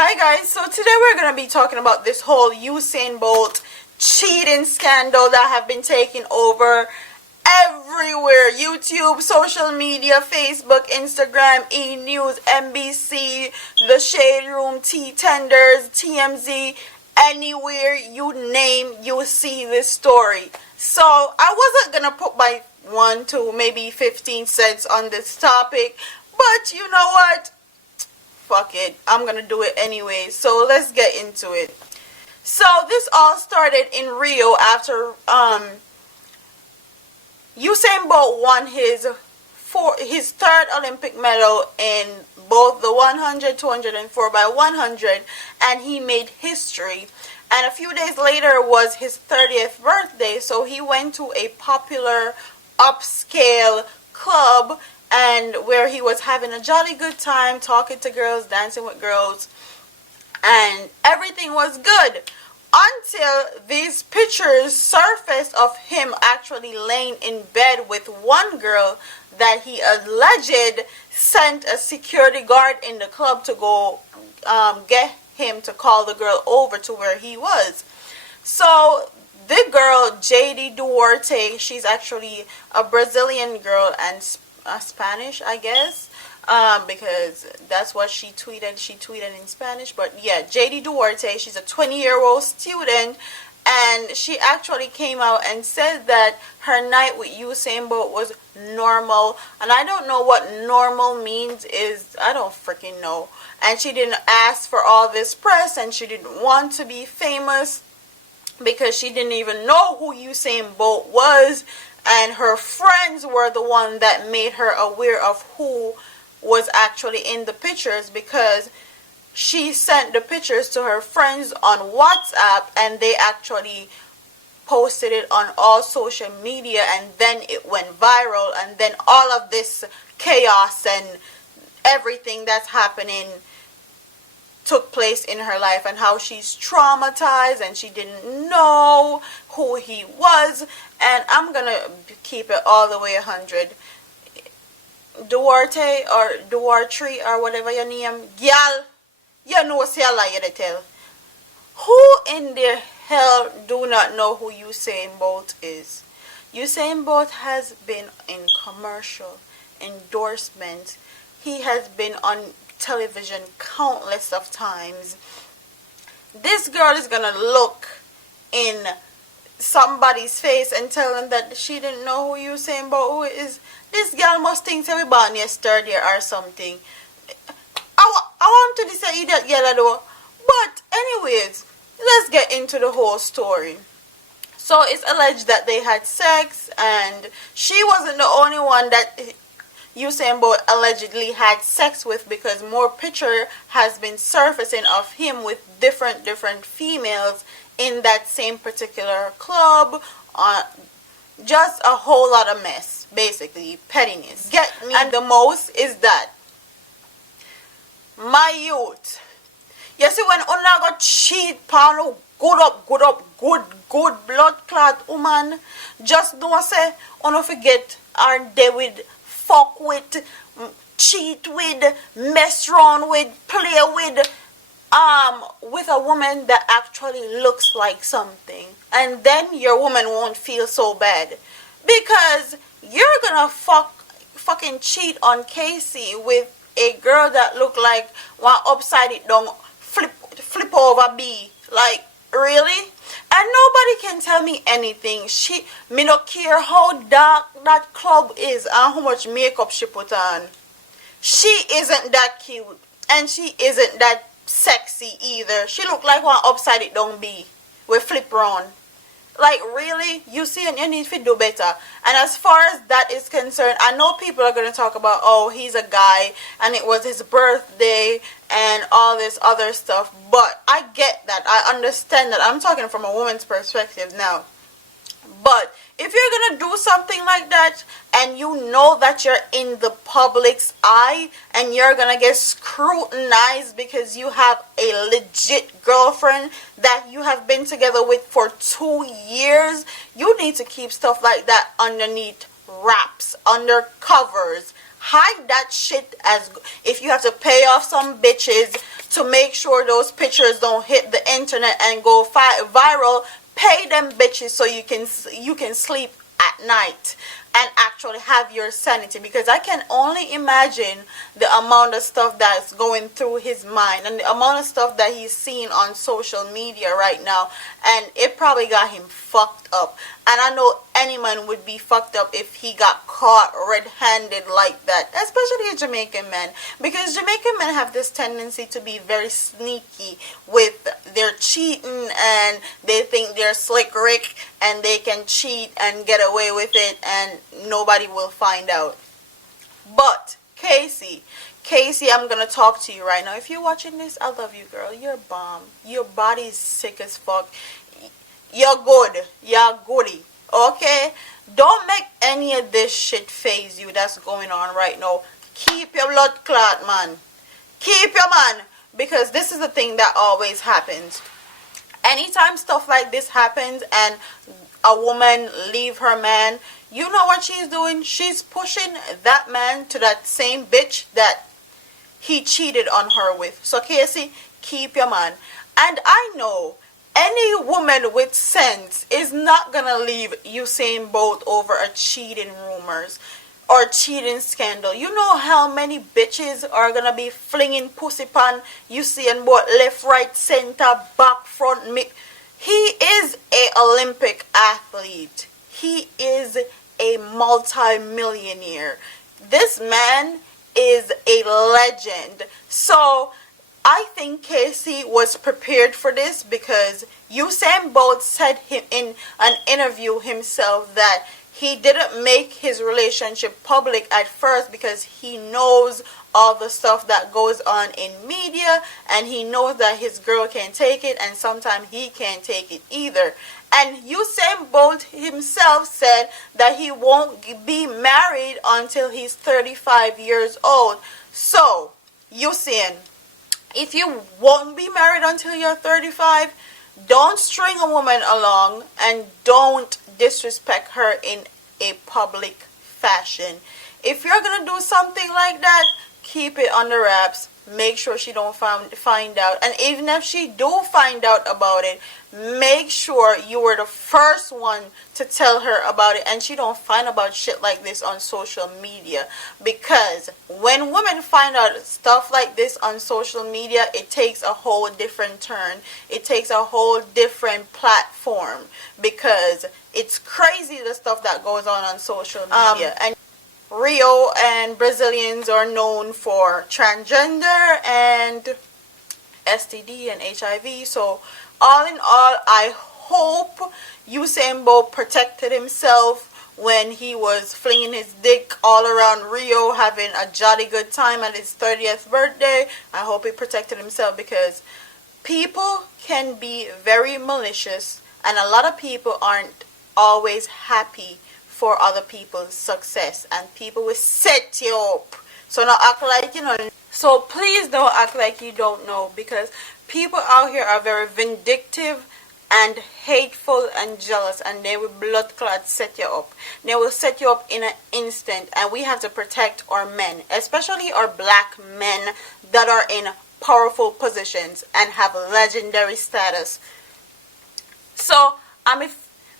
Hi guys, so today we're going to be talking about this whole Usain Bolt cheating scandal that have been taking over everywhere. YouTube, social media, Facebook, Instagram, E-News, NBC, The Shade Room, T-Tenders, TMZ, anywhere you name, you see this story. So I wasn't going to put my 1 to maybe 15 cents on this topic, but you know what? Fuck it, I'm gonna do it anyway. So let's get into it. So this all started in Rio after Usain Bolt won his third Olympic medal in both the 100, 200 and 4x100, and he made history. And a few days later was his 30th birthday, so he went to a popular upscale club and where he was having a jolly good time, talking to girls, dancing with girls, and everything was good until these pictures surfaced of him actually laying in bed with one girl that he alleged sent a security guard in the club to go get him to call the girl over to where he was. So the girl, JD Duarte, she's actually a Brazilian girl and Spanish, I guess, because that's what she tweeted. She tweeted in Spanish, but yeah, JD Duarte, she's a 20-year-old student, and she actually came out and said that her night with Usain Bolt was normal, and I don't know what normal means. I don't freaking know. And she didn't ask for all this press, and she didn't want to be famous because she didn't even know who Usain Bolt was. And her friends were the one that made her aware of who was actually in the pictures, because she sent the pictures to her friends on WhatsApp and they actually posted it on all social media, and then it went viral, and then all of this chaos and everything that's happening took place in her life, and how she's traumatized and she didn't know who he was. And I'm gonna keep it all the way 100. Duarte or whatever your name, girl, you know say a lie you tell. Who in the hell do not know who Usain Bolt is? Usain Bolt has been in commercial, endorsements. He has been on television countless of times. This girl is gonna look in somebody's face and tell them that she didn't know who Usain Bolt is. This girl must think we born yesterday or something. I want to say that girl though. But anyways, let's get into the whole story. So it's alleged that they had sex, and she wasn't the only one that Usain Bolt allegedly had sex with, because more picture has been surfacing of him with different females in that same particular club. Just a whole lot of mess, basically pettiness. Get me and the most is that my youth, you see, when una got cheat pan good blood clot woman, just don't say una forget are they with fuck with, cheat with, mess around with, play with a woman that actually looks like something, and then your woman won't feel so bad, because you're gonna fucking cheat on Casey with a girl that look like one upside it down flip over B. Like, really? And nobody can tell me anything. Me no care how dark that club is and how much makeup she put on. She isn't that cute, and she isn't that sexy either. She look like one upside it down B with flip round. Like, really? You see, and you need to do better. And as far as that is concerned, I know people are going to talk about, oh, he's a guy and it was his birthday and all this other stuff. But I get that. I understand that. I'm talking from a woman's perspective now. But if you're going to do something like that and you know that you're in the public's eye and you're going to get scrutinized because you have a legit girlfriend that you have been together with for 2 years, you need to keep stuff like that underneath wraps, under covers. Hide that shit. As if you have to pay off some bitches to make sure those pictures don't hit the internet and go viral, pay them bitches so you can sleep at night and actually have your sanity, because I can only imagine the amount of stuff that's going through his mind and the amount of stuff that he's seeing on social media right now, and it probably got him fucked up. And I know any man would be fucked up if he got caught red-handed like that, especially a Jamaican man, because Jamaican men have this tendency to be very sneaky with their cheating, and they think they're slick Rick and they can cheat and get away with it and nobody will find out. But Casey, I'm gonna talk to you right now. If you're watching this, I love you, girl. You're a bomb. Your body's sick as fuck. You're good. You're goody. Okay? Don't make any of this shit phase you that's going on right now. Keep your blood clot, man. Keep your man. Because this is the thing that always happens. Anytime stuff like this happens and a woman leave her man, you know what she's doing? She's pushing that man to that same bitch that he cheated on her with. So Casey, keep your man. And I know any woman with sense is not gonna leave Usain Bolt over a cheating rumors or cheating scandal. You know how many bitches are gonna be flinging pussy pan Usain Bolt left, right, center, back, front, mid. He is a Olympic athlete. He is a multi-millionaire. This man is a legend. So I think Casey was prepared for this, because Usain Bolt said in an interview himself that he didn't make his relationship public at first because he knows all the stuff that goes on in media, and he knows that his girl can't take it, and sometimes he can't take it either. And Usain Bolt himself said that he won't be married until he's 35 years old. So, Usain, if you won't be married until you're 35, don't string a woman along and don't disrespect her in a public fashion. If you're going to do something like that, keep it under wraps. Make sure she don't find out. And even if she do find out about it, make sure you were the first one to tell her about it, and she don't find about shit like this on social media. Because when women find out stuff like this on social media, it takes a whole different turn. It takes a whole different platform, because it's crazy the stuff that goes on social media. And Rio and Brazilians are known for transgender and STD and HIV. So all in all, I hope Usain Bolt protected himself when he was flinging his dick all around Rio, having a jolly good time at his 30th birthday. I hope he protected himself, because people can be very malicious, and a lot of people aren't always happy for other people's success, and people will set you up. So not act like you know. So please don't act like you don't know, because people out here are very vindictive and hateful and jealous, and they will blood clot set you up. They will set you up in an instant, and we have to protect our men, especially our black men that are in powerful positions and have legendary status. So I'm a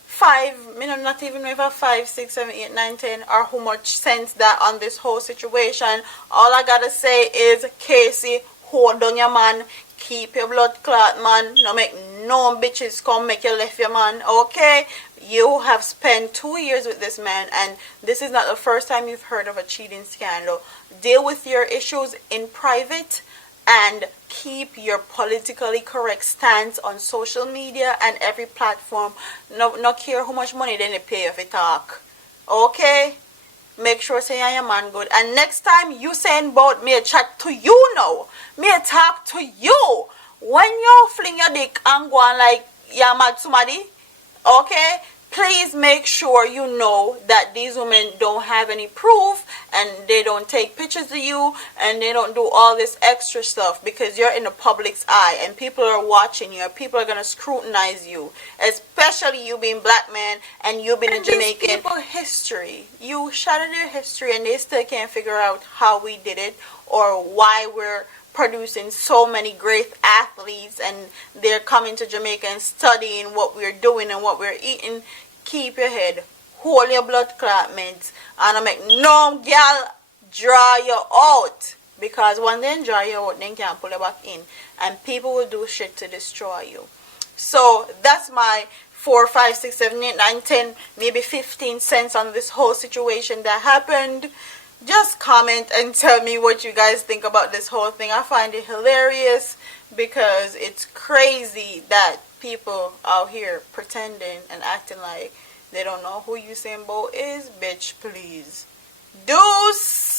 5, not even if a 5, 6, 7, 8, 9, 10, or how much sense that on this whole situation. All I gotta say is, Casey, hold on your man, keep your blood clot, man. No make no bitches come make you left your man, okay? You have spent 2 years with this man, and this is not the first time you've heard of a cheating scandal. Deal with your issues in private, and keep your politically correct stance on social media and every platform. No care how much money they pay you if you talk. Okay? Make sure say I am man good. And next time you saying about me chat to you now. Me talk to you. When you fling your dick and go on like you're mad somebody, okay? please make sure you know that these women don't have any proof, and they don't take pictures of you, and they don't do all this extra stuff, because you're in the public's eye and people are watching you, and people are going to scrutinize you, especially you being black man and you being a Jamaican. These people history, you shattered their history, and they still can't figure out how we did it, or why we're producing so many great athletes, and they're coming to Jamaica and studying what we're doing and what we're eating. Keep your head, hold your blood clot meds, and I make no gal draw you out, because when they draw you out, they can't pull you back in, and people will do shit to destroy you. So that's my 4, 5, 6, 7, 8, 9, 10, maybe 15 cents on this whole situation that happened. Just comment and tell me what you guys think about this whole thing. I find it hilarious, because it's crazy that people out here pretending and acting like they don't know who Usain Bolt is. Bitch, please. Deuce!